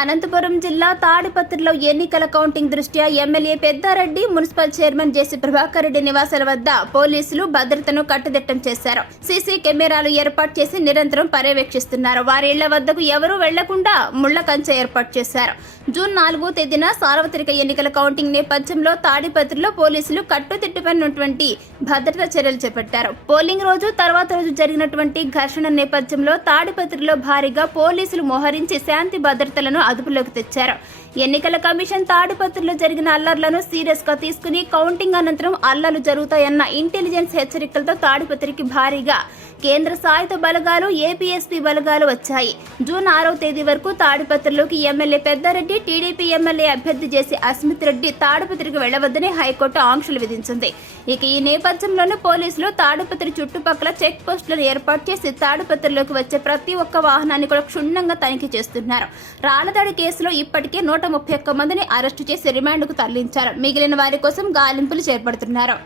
అనంతపురం జిల్లా తాడిపత్రిలో ఎన్నికల కౌంటింగ్ దృష్ట్యా ఎమ్మెల్యే పెద్దారెడ్డి, మున్సిపల్ చైర్మన్ జేసీ ప్రభాకర్ రెడ్డి నివాసాల వద్ద పోలీసులు భద్రతను కట్టుదిట్టం చేశారు. సీసీ కెమెరాలు ఏర్పాటు చేసి నిరంతరం పర్యవేక్షిస్తున్నారు. వారి ఇళ్ల వద్దకు ఎవరూ వెళ్లకుండా ముళ్ల కంచె ఏర్పాటు చేశారు. జూన్ 4వ తేదీన సార్వత్రిక ఎన్నికల కౌంటింగ్ నేపథ్యంలో తాడిపత్రిలో పోలీసులు కట్టుదిట్టమైనటువంటి భద్రతా చర్యలు చేపట్టారు. పోలింగ్ రోజు తర్వాత రోజు జరిగినటువంటి ఘర్షణ నేపథ్యంలో తాడిపత్రిలో భారీగా పోలీసులు మోహరించి శాంతి భద్రతలను అదుపులోకి తెచ్చారు. ఎన్నికల కమిషన్ తాడిపత్రిలో జరిగిన అల్లర్లను సీరియస్ గా తీసుకుని కౌంటింగ్ అనంతరం అల్లర్లు జరుగుతాయన్న ఇంటెలిజెన్స్ హెచ్చరికలతో తాడిపత్రికి భారీగా కేంద్ర సాయుధ బలగాలు, ఏపీఎస్పీ బలగాలు వచ్చాయి. జూన్ 6వ తేదీ వరకు తాడిపత్రిలోకి ఎమ్మెల్యే పెద్దారెడ్డి, టీడీపీ ఎమ్మెల్యే అభ్యర్థి జేసీ అస్మిత్ రెడ్డి తాడిపత్రికి వెళ్లవద్దని హైకోర్టు ఆంక్షలు విధించింది. ఇక ఈ నేపథ్యంలోనే పోలీసులు తాడిపత్రి చుట్టుపక్కల చెక్ పోస్టులను ఏర్పాటు చేసి తాడిపత్రిలోకి వచ్చే ప్రతి ఒక్క వాహనాన్ని కూడా క్షుణ్ణంగా తనిఖీ చేస్తున్నారు. రాళ్లదాడి కేసులో ఇప్పటికే 131 మందిని అరెస్టు చేసి రిమాండ్కు తరలించారు. మిగిలిన వారి కోసం గాలింపులు చేపడుతున్నారు.